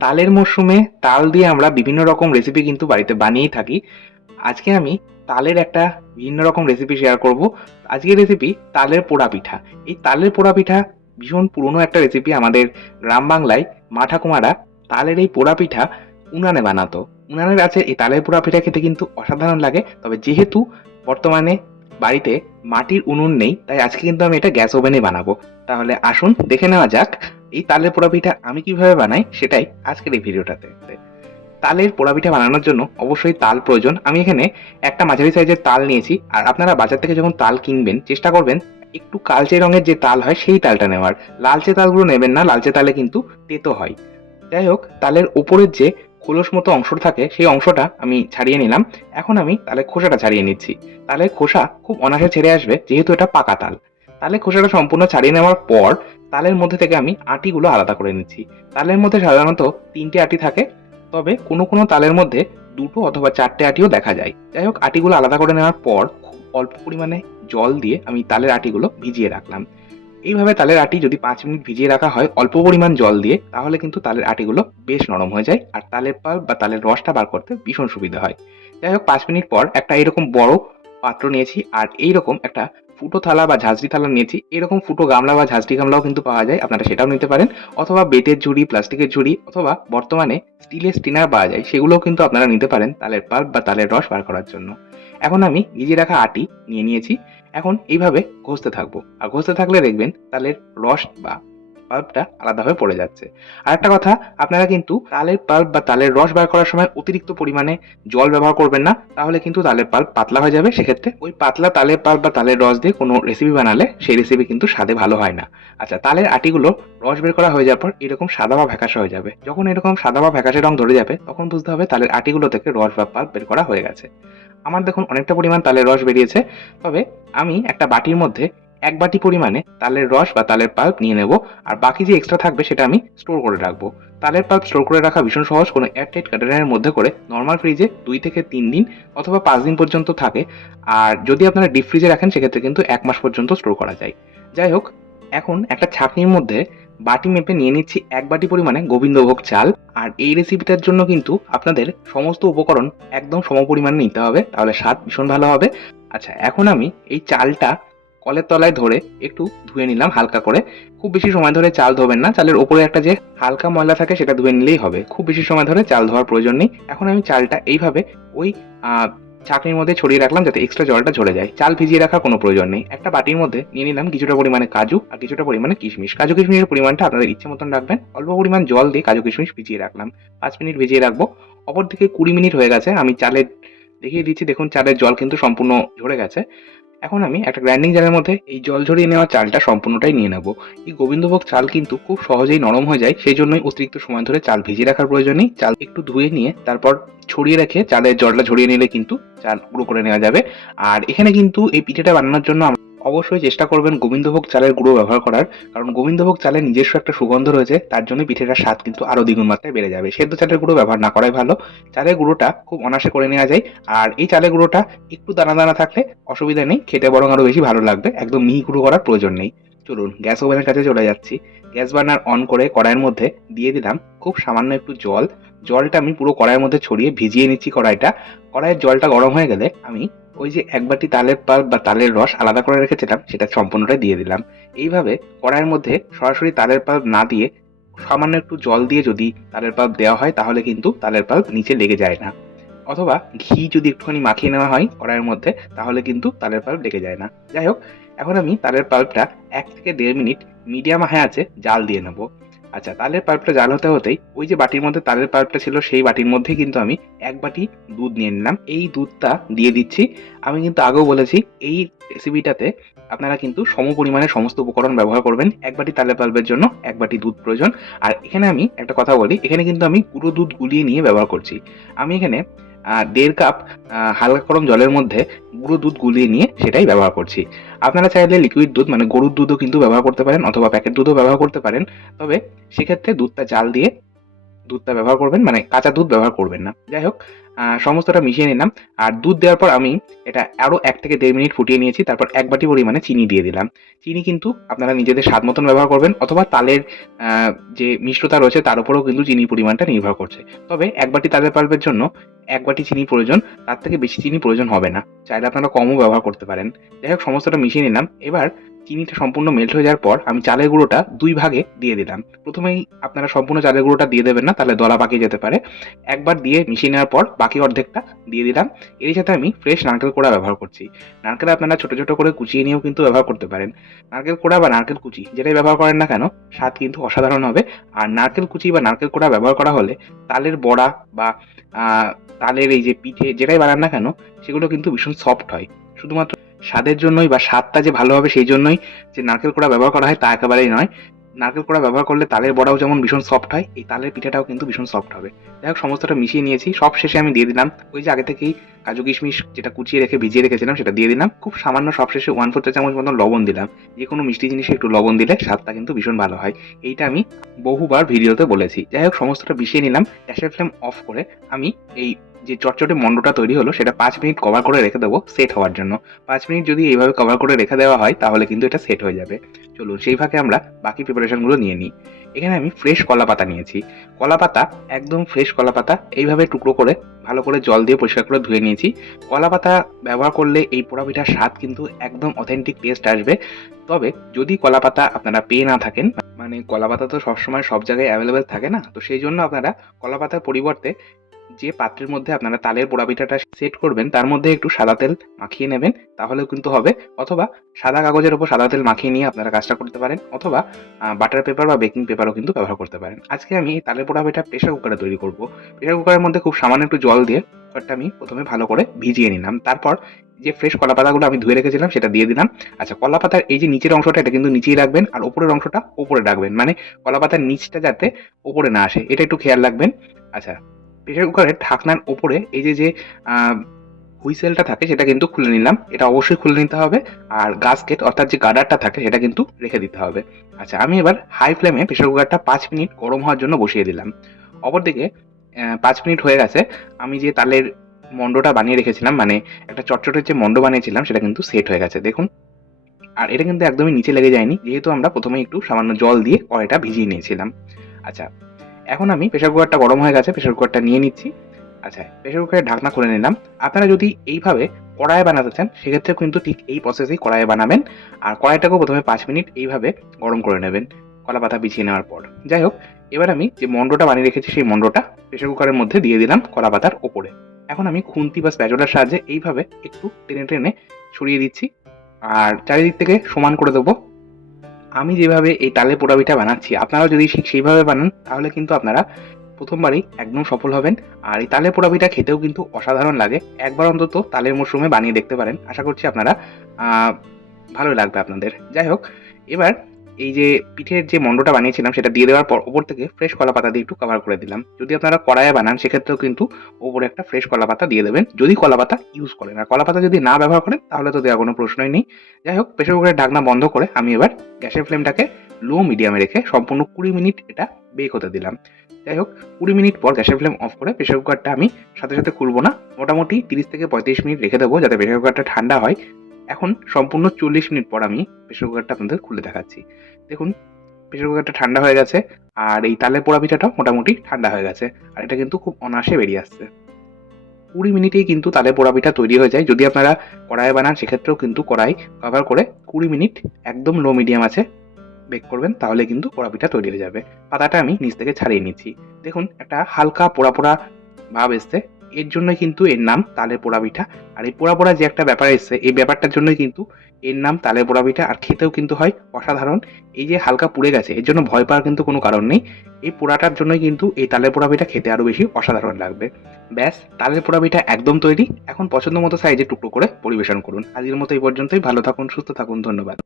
তালের মরশুমে তাল দিয়ে আমরা বিভিন্ন রকম রেসিপি কিন্তু বাড়িতে বানিয়েই থাকি। আজকে আমি তালের একটা ভিন্ন রকম রেসিপি শেয়ার করব। আজকের রেসিপি তালের পোড়া পিঠা। এই তালের পোড়া পিঠা ভীষণ পুরনো একটা রেসিপি। আমাদের গ্রাম বাংলায় মা ঠাকুমারা তালের এই পোড়া পিঠা উনানে বানাতো। উনানের কাছে এই তালের পোড়া পিঠা খেতে কিন্তু অসাধারণ লাগে। তবে যেহেতু বর্তমানে বাড়িতে মাটির উনুন নেই, তাই আজকে কিন্তু আমি এটা গ্যাস ওভেনে বানাবো। তাহলে আসুন দেখে নেওয়া যাক এই তালের পোড়া পিঠা আমি কিভাবে বানাই, সেটাই আজকের এই ভিডিওটাতে। তালের পোড়া পিঠা বানানোর জন্য অবশ্যই তাল প্রয়োজন। আমি এখানে একটা মাঝারি সাইজের তাল নিয়েছি। আর আপনারা বাজার থেকে যখন তাল কিনবেন চেষ্টা করবেন একটু কালচে রঙের যে তাল হয় সেই তালটা নেওয়ার। লালচে তালগুলো নেবেন না, লালচে তালে কিন্তু তেতো হয়। যাই হোক, তালের উপরের যে খোলস মতো অংশ থাকে সেই অংশটা আমি ছাড়িয়ে নিলাম। এখন আমি তালের খোসাটা ছাড়িয়ে নিচ্ছি। তালের খোসা খুব অনায়াসে ছেড়ে আসবে যেহেতু এটা পাকা তাল। তালের খোসাটা সম্পূর্ণ ছাড়িয়ে নেওয়ার পর তালের মধ্যে থেকে আমি আটিগুলো আলাদা করে নিচ্ছি। তালের মধ্যে সাধারণত ৩টে আটি থাকে, তবে কোনো কোনো তালের মধ্যে ২টো অথবা ৪টে আটিও দেখা যায়। যাই হোক, আটিগুলো আলাদা করে নেওয়ার পর খুব অল্প পরিমাণে জল দিয়ে আমি তালের আটিগুলো ভিজিয়ে রাখলাম। এইভাবে তালের আটি যদি ৫ মিনিট ভিজিয়ে রাখা হয় অল্প পরিমাণ জল দিয়ে, তাহলে কিন্তু তালের আটিগুলো বেশ নরম হয়ে যায় আর তালের পাল্প বা তালের রসটা বার করতে ভীষণ সুবিধা হয়। যাই হোক, ৫ মিনিট পর একটা এরকম বড় পাত্র নিয়েছি আর এইরকম একটা ফুটো থালা বা ঝাঁঝরি থালা নিয়েছি। এরকম ফুটো গামলা বা ঝাঁঝরি গামলাও কিন্তু পাওয়া যায়, আপনারা সেটাও নিতে পারেন। অথবা বেতের ঝুড়ি, প্লাস্টিকের ঝুড়ি অথবা বর্তমানে স্টিলের স্টিনার পাওয়া যায়, সেগুলোও কিন্তু আপনারা নিতে পারেন তালের পাল্প বা তালের রস বার করার জন্য। এখন আমি ভিজিয়ে রাখা আটি নিয়ে নিয়েছি। এখন এইভাবে ঘষতে থাকবো আর ঘষতে থাকলে দেখবেন তালের রস বা পাল্পটা আলাদা হয়ে পড়ে যাচ্ছে। আর একটা কথা, আপনারা কিন্তু তালের পাল্প বা তালের রস বার করার সময় অতিরিক্ত পরিমাণে জল ব্যবহার করবেন না, তাহলে কিন্তু তালের পাল্প পাতলা হয়ে যাবে। সেক্ষেত্রে ওই পাতলা তালের পাল্প বা তালের রস দিয়ে কোনো রেসিপি বানালে সেই রেসিপি কিন্তু স্বাদে ভালো হয় না। আচ্ছা, তালের আটিগুলো রস বের করা হয়ে যাওয়ার পর এরকম সাদা বা ফ্যাকাশে হয়ে যাবে। যখন এরকম সাদা বা ফ্যাকাশে রং ধরে যাবে তখন বুঝতে হবে তালের আটিগুলো থেকে রস বা পাল্প বের করা হয়ে গেছে। আমার দেখুন অনেকটা পরিমাণ তালের রস বেরিয়েছে। তবে আমি একটা বাটির মধ্যে ১ বাটি পরিমাণে তালের রস বা তালের পাল্প নিয়ে নেব। আর বাকি যে এক্সট্রা থাকবে সেটা আমি স্টোর করে রাখবো। তালের পাল্প স্টোর করে রাখা ভীষণ সহজ। কোনো এয়ারটাইট কন্টেনারের মধ্যে করে নরমাল ফ্রিজে ২ থেকে ৩ দিন অথবা ৫ দিন পর্যন্ত থাকে। আর যদি আপনারা ডিপ ফ্রিজে রাখেন সেক্ষেত্রে কিন্তু ১ মাস পর্যন্ত স্টোর করা যায়। যাই হোক, এখন একটা ছাঁকনির মধ্যে বাটি মেপে নিয়ে নিচ্ছি ১ বাটি পরিমাণে গোবিন্দভোগ চাল। আর এই রেসিপিটার জন্য কিন্তু আপনাদের সমস্ত উপকরণ একদম সমপরিমাণে নিতে হবে, তাহলে স্বাদ ভীষণ ভালো হবে। আচ্ছা, এখন আমি এই চালটা কলের তলায় ধরে একটু ধুয়ে নিলাম হালকা করে। খুব বেশি সময় ধরে চাল ধোবেন না, চালের উপরে একটা যে হালকা ময়লা থাকে সেটা ধুয়ে নিলেই হবে। খুব বেশি সময় ধরে চাল ধোয়ার প্রয়োজন নেই। এখন আমি চালটা এইভাবে ওই ছাঁকনির মধ্যে ছড়িয়ে রাখলাম যাতে এক্সট্রা জলটা ঝরে যায়। চাল ভিজিয়ে রাখার কোনো প্রয়োজন নেই। একটা বাটির মধ্যে নিয়ে নিলাম কিছুটা পরিমাণে কাজু আর কিছুটা পরিমাণে কিশমিশ। কাজু কিশমিশের পরিমাণটা আপনাদের ইচ্ছে মতন রাখবেন। অল্প পরিমাণ জল দিয়ে কাজু কিশমিশ ভিজিয়ে রাখলাম। ৫ মিনিট ভিজিয়ে রাখবো। অপরদিকে ২০ মিনিট হয়ে গেছে। আমি চালের দেখিয়ে দিচ্ছি, দেখুন চালের জল কিন্তু সম্পূর্ণ ঝরে গেছে। এখন আমি একটা গ্রাইন্ডিং জারের মধ্যে এই জল ঝরিয়ে নেওয়া চালটা সম্পূর্ণটাই নিয়ে নেব। এই গোবিন্দভোগ চাল কিন্তু খুব সহজেই নরম হয়ে যায়, সেই জন্যই অতিরিক্ত সময় ধরে চাল ভিজিয়ে রাখার প্রয়োজন নেই। চাল একটু ধুয়ে নিয়ে তারপর ছড়িয়ে রেখে চালের জলটা ঝরিয়ে নিলে কিন্তু চাল গুঁড়ো করে নেওয়া যাবে। আর এখানে কিন্তু এই পিঠেটা বানানোর জন্য অবশ্যই চেষ্টা করবেন গোবিন্দভোগ চালের গুঁড়ো ব্যবহার করার, কারণ গোবিন্দভোগ চালের নিজস্ব একটা সুগন্ধ রয়েছে, তার জন্য পিঠেটার স্বাদ কিন্তু আরো দ্বিগুণ মাত্রায় বেড়ে যাবে। সেদ্ধ চালের গুঁড়ো ব্যবহার না করাই ভালো। চালের গুঁড়োটা খুব অনায়াসে করে নেওয়া যায়। আর এই চালের গুঁড়োটা একটু দানা দানা থাকলে অসুবিধা নেই, খেতে বরং আরো বেশি ভালো লাগবে। একদম মিহি গুঁড়ো করার প্রয়োজন নেই। চলুন গ্যাস ওভেনের কাছে চলে যাচ্ছি। গ্যাস বার্নার অন করে কড়াইয়ের মধ্যে দিয়ে দিলাম খুব সামান্য একটু জল। জলটা আমি পুরো কড়াইয়ের মধ্যে ছড়িয়ে ভিজিয়ে নিচ্ছি কড়াইটা। কড়াইয়ের জলটা গরম হয়ে গেলে আমি ওই যে ১ বাটি তালের পাল্প বা তালের রস আলাদা করে রেখেছিলাম সেটা সম্পূর্ণটাই দিয়ে দিলাম। এইভাবে কড়াইয়ের মধ্যে সরাসরি তালের পাল্প না দিয়ে সামান্য একটু জল দিয়ে যদি তালের পাল্প দেওয়া হয় তাহলে কিন্তু তালের পাল্প নিচে লেগে যায় না। অথবা ঘি যদি একটুখানি মাখিয়ে নেওয়া হয় কড়াইয়ের মধ্যে তাহলে কিন্তু তালের পাল্প লেগে যায় না। যাই হোক, এখন আমি তালের পাল্পটা ১ থেকে ১.৫ মিনিট মিডিয়াম হাই আঁচে জাল দিয়ে নেব। আচ্ছা, তালের পাল্পটা জাল হতে হতেই ওই যে বাটির মধ্যে তালের পাল্পটা ছিল সেই বাটির মধ্যেই কিন্তু আমি ১ বাটি দুধ নিয়ে নিলাম। এই দুধটা দিয়ে দিচ্ছি। আমি কিন্তু আগেও বলেছি এই রেসিপিটাতে আপনারা কিন্তু সমপরিমাণে সমস্ত উপকরণ ব্যবহার করবেন। ১ বাটি তালের পাল্পের জন্য ১ বাটি দুধ প্রয়োজন। আর এখানে আমি একটা কথা বলি, এখানে কিন্তু আমি গুঁড়ো দুধ গুলিয়ে নিয়ে ব্যবহার করছি। আমি এখানে ১.৫ কাপ হালকা গরম জলের মধ্যে গুঁড়ো দুধ গুলিয়ে নিয়ে সেটাই ব্যবহার করছি। আপনারা চাইলে লিকুইড দুধ মানে গরুর দুধও কিন্তু ব্যবহার করতে পারেন অথবা প্যাকেট দুধও ব্যবহার করতে পারেন। তবে সেক্ষেত্রে দুধটা জাল দিয়ে দুধটা ব্যবহার করবেন, মানে কাঁচা দুধ ব্যবহার করবেন না। যাই হোক, সমস্তটা মিশিয়ে নিলাম। আর দুধ দেওয়ার পর আমি এটা আরও ১ থেকে ১.৫ মিনিট ফুটিয়ে নিয়েছি। তারপর ১ বাটি পরিমাণে চিনি দিয়ে দিলাম। চিনি কিন্তু আপনারা নিজেদের স্বাদ মতন ব্যবহার করবেন, অথবা তালের আ যে মিষ্টতা রয়েছে তার উপরেও কিন্তু চিনির পরিমাণটা নির্ভর করছে। তবে ১ বাটি তালের পাল্পের জন্য ১ বাটি চিনি প্রয়োজন, তার থেকে বেশি চিনি প্রয়োজন হবে না। চাইলে আপনারা কমও ব্যবহার করতে পারেন। যাই হোক, সমস্তটা মিশিয়ে নিলাম। এবার চিনিটা সম্পূর্ণ মেল্ট হয়ে যাওয়ার পর আমি চালের গুঁড়োটা ২ ভাগে দিয়ে দিলাম। ১ম এই আপনারা সম্পূর্ণ চালের গুঁড়োটা দিয়ে দেবেন না, তাহলে দলা পাকিয়ে যেতে পারে। একবার দিয়ে মিশিয়ে নেওয়ার পর বাকি অর্ধেকটা দিয়ে দিলাম। এর সাথে আমি ফ্রেশ নারকেল কোড়া ব্যবহার করছি। নারকেল আপনারা ছোট, ছোট করে কুচিয়ে নিয়েও কিন্তু ব্যবহার করতে পারেন। নারকেল কোড়া বা নারকেল কুচি যেটাই ব্যবহার করেন না কেন, স্বাদ কিন্তু অসাধারণ হবে। আর নারকেল কুচি বা নারকেল কোড়া ব্যবহার করা হলে তালের বড়া বা আ তালের এই যে পিঠে যেটাই বানান না কেন, সেগুলো কিন্তু ভীষণ সফট হয়। শুধুমাত্র স্বাদের জন্যই বা স্বাদটা যে ভালো হবে সেই জন্যই যে নারকেল কোড়া ব্যবহার করা হয় তা একেবারেই নয়। নারকেল কোড়া ব্যবহার করলে তালের বড়াও যেমন ভীষণ সফট হয়, এই তালের পিঠাটাও কিন্তু ভীষণ সফট হবে। যাই হোক, সমস্তটা মিশিয়ে নিয়েছি। সবশেষে আমি দিয়ে দিলাম ওই যে আগে থেকেই কাজু কিশমিশ যেটা কুচিয়ে রেখে ভিজিয়ে রেখেছিলাম সেটা দিয়ে দিলাম। খুব সামান্য সবশেষে 1/4 চা চামচ মতন লবণ দিলাম। যেকোনো মিষ্টি জিনিসে একটু লবণ দিলে স্বাদটা কিন্তু ভীষণ ভালো হয়। এইটা আমি বহুবার ভিডিওতে বলেছি। যাই হোক, সমস্তটা মিশিয়ে নিলাম। গ্যাসের ফ্লেম অফ করে আমি এই যে চটচটে মন্ডটা তৈরি হলো সেটা ৫ মিনিট কভার করে রেখে দেবো সেট হওয়ার জন্য। ৫ মিনিট যদি এইভাবে কভার করে রেখে দেওয়া হয় তাহলে কিন্তু এটা সেট হয়ে যাবে। চলুন সেই ফাঁকে আমরা বাকি প্রিপারেশনগুলো নিয়ে নিই। এখানে আমি ফ্রেশ কলাপাতা নিয়েছি। কলাপাতা, একদম ফ্রেশ কলাপাতা এইভাবে টুকরো করে ভালো করে জল দিয়ে পরিষ্কার করে ধুয়ে নিয়েছি। কলাপাতা ব্যবহার করলে এই পোড়া পিঠার স্বাদ কিন্তু একদম অথেন্টিক টেস্ট আসবে। তবে যদি কলাপাতা আপনারা পেয়ে না থাকেন, মানে কলাপাতা তো সবসময় সব জায়গায় অ্যাভেলেবেল থাকে না, তো সেই জন্য আপনারা কলাপাতার পরিবর্তে যে পাত্রের মধ্যে আপনারা তালের পোড়া পিঠাটা সেট করবেন তার মধ্যে একটু সাদা তেল মাখিয়ে নেবেন, তাহলেও কিন্তু হবে। অথবা সাদা কাগজের উপর সাদা তেল মাখিয়ে নিয়ে আপনারা কাজটা করতে পারেন, অথবা বাটার পেপার বা বেকিং পেপারও কিন্তু ব্যবহার করতে পারেন। আজকে আমি এই তালের পোড়া পিঠা প্রেসার কুকারে তৈরি করব। প্রেসার কুকারের মধ্যে খুব সামান্য একটু জল দিয়ে কুকারটা আমি প্রথমে ভালো করে ভিজিয়ে নিলাম। তারপর যে ফ্রেশ কলা পাতাগুলো আমি ধুয়ে রেখেছিলাম সেটা দিয়ে দিলাম। আচ্ছা, কলা পাতার এই যে নিচের অংশটা এটা কিন্তু নিচেই রাখবেন, আর উপরের অংশটা উপরে রাখবেন, মানে কলা পাতার নিচটা যাতে উপরে না আসে এটা একটু খেয়াল রাখবেন। আচ্ছা, প্রেসার কুকারের ঢাকনার ওপরে এই যে হুইসেলটা থাকে সেটা কিন্তু খুলে নিলাম। এটা অবশ্যই খুলে নিতে হবে। আর গাস্কেট অর্থাৎ যে গার্ডারটা থাকে সেটা কিন্তু রেখে দিতে হবে। আচ্ছা, আমি এবার হাই ফ্লেমে প্রেসার কুকারটা ৫ মিনিট গরম হওয়ার জন্য বসিয়ে দিলাম। অপরদিকে ৫ মিনিট হয়ে গেছে। আমি যে তালের মন্ডটা বানিয়ে রেখেছিলাম, মানে একটা চটচটের যে মন্ড বানিয়েছিলাম সেটা কিন্তু সেট হয়ে গেছে দেখুন। আর এটা কিন্তু একদমই নিচে লেগে যায়নি, যেহেতু আমরা প্রথমে একটু সামান্য জল দিয়ে কড়াইটা ভিজিয়ে নিয়েছিলাম। আচ্ছা, এখন আমি প্রেসার কুকারটা গরম হয়ে গেছে, প্রেসার কুকারটা নিয়ে নিচ্ছি। আচ্ছা, প্রেসার কুকারের ঢাকনা খুলে নিলাম। আপনারা যদি এইভাবে কড়াইয়ে বানাতে চান সেক্ষেত্রেও কিন্তু ঠিক এই প্রসেসেই কড়াইয়ে বানাবেন। আর কড়াইটাকেও প্রথমে ৫ মিনিট এইভাবে গরম করে নেবেন কলাপাতা বিছিয়ে নেওয়ার পর। যাই হোক, এবার আমি যে মন্ডটা বানিয়ে রেখেছি সেই মন্ডটা প্রেসার কুকারের মধ্যে দিয়ে দিলাম কলাপাতার ওপরে। এখন আমি খুন্তি বা স্প্যাচুলার সাহায্যে এইভাবে একটু টেনে টেনে ছড়িয়ে দিচ্ছি, আর চারিদিক থেকে সমান করে দেবো। আমি যেভাবে এই তালের পোড়া পিঠা বানাচ্ছি আপনারাও যদি ঠিক সেইভাবে বানান তাহলে কিন্তু আপনারা প্রথমবারেই একদম সফল হবেন। আর এই তালের পোড়া পিঠা খেতেও কিন্তু অসাধারণ লাগে। একবার অন্তত তালের মরশুমে বানিয়ে দেখতে পারেন, আশা করছি আপনারা ভালোই লাগবে আপনাদের। যাই হোক, এবার এই যে পিঠের যে মন্ডটা বানিয়েছিলাম সেটা দিয়ে দেওয়ার পর ওপর থেকে ফ্রেশ কলা পাতা দিয়ে একটু কভার করে দিলাম। যদি আপনারা কড়াইয়ে বানান সেক্ষেত্রেও কিন্তু ওপরে একটা ফ্রেশ কলা পাতা দিয়ে দেবেন, যদি কলা পাতা ইউজ করেন। আর কলা পাতা যদি না ব্যবহার করেন তাহলে তো দেওয়ার কোনো প্রশ্নই নেই। যাই হোক, প্রেসার কুকারের ঢাকনা বন্ধ করে আমি এবার গ্যাসের ফ্লেমটাকে লো মিডিয়ামে রেখে সম্পূর্ণ ২০ মিনিট এটা বেক হতে দিলাম। যাই হোক, ২০ মিনিট পর গ্যাসের ফ্লেম অফ করে প্রেসার কুকারটা আমি সাথে সাথে খুলবো না, মোটামুটি ৩০ থেকে ৩৫ মিনিট রেখে দেবো যাতে প্রেসার কুকারটা ঠান্ডা হয়। এখন সম্পূর্ণ ৪০ মিনিট পর আমি প্রেসার কুকারটা আপনাদের খুলে দেখাচ্ছি। দেখুন, প্রেসার কুকারটা ঠান্ডা হয়ে গেছে, আর এই তালের পোড়া পিঠাটাও মোটামুটি ঠান্ডা হয়ে গেছে, আর এটা কিন্তু খুব অনায়াসে বেরিয়ে আসছে। ২০ মিনিটেই কিন্তু তালের পোড়া পিঠা তৈরি হয়ে যায়। যদি আপনারা কড়াইয়ে বানান সেক্ষেত্রেও কিন্তু কড়াই কভার করে ২০ মিনিট একদম লো মিডিয়াম আছে বেক করবেন, তাহলে কিন্তু পোড়া পিঠা তৈরি হয়ে যাবে। পাতাটা আমি নিচ থেকে ছাড়িয়ে নিচ্ছি। দেখুন, একটা হালকা পোড়া পোড়া ভাব এসছে, এর জন্যই কিন্তু এর নাম তালের পোড়া পিঠা। আর এই পোড়া পোড়া যে একটা ব্যাপার এসছে এই ব্যাপারটার জন্যই কিন্তু এর নাম তালের পোড়া পিঠা, আর খেতেও কিন্তু হয় অসাধারণ। এই যে হালকা পুড়ে গেছে এর জন্য ভয় পাওয়ার কিন্তু কোনো কারণ নেই। এই পোড়াটার জন্যই কিন্তু এই তালের পোড়া পিঠা খেতে আরো বেশি অসাধারণ লাগবে। ব্যাস, তালের পোড়া পিঠা একদম তৈরি। এখন পছন্দ মতো সাইজে টুকরো করে পরিবেশন করুন। আজকের মতো এই পর্যন্তই। ভালো থাকুন, সুস্থ থাকুন, ধন্যবাদ।